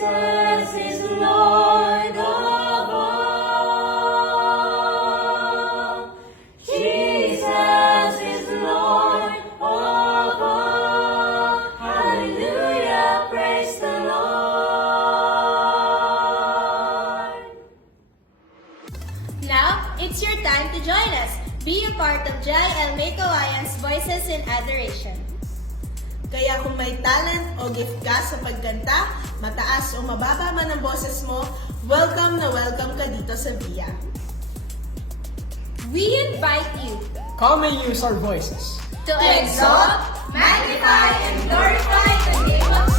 Jesus is Lord of all. Jesus is Lord of all. Hallelujah, praise the Lord. Now, it's your time to join us. Be a part of Jai El Kawayan's Voices in Adoration. Kaya kung may talent o gift ka sa pagkanta, mataas o mababa man ang boses mo, welcome na welcome ka dito sa VIA. We invite you Come and use our voices. to exalt, magnify, and glorify the name of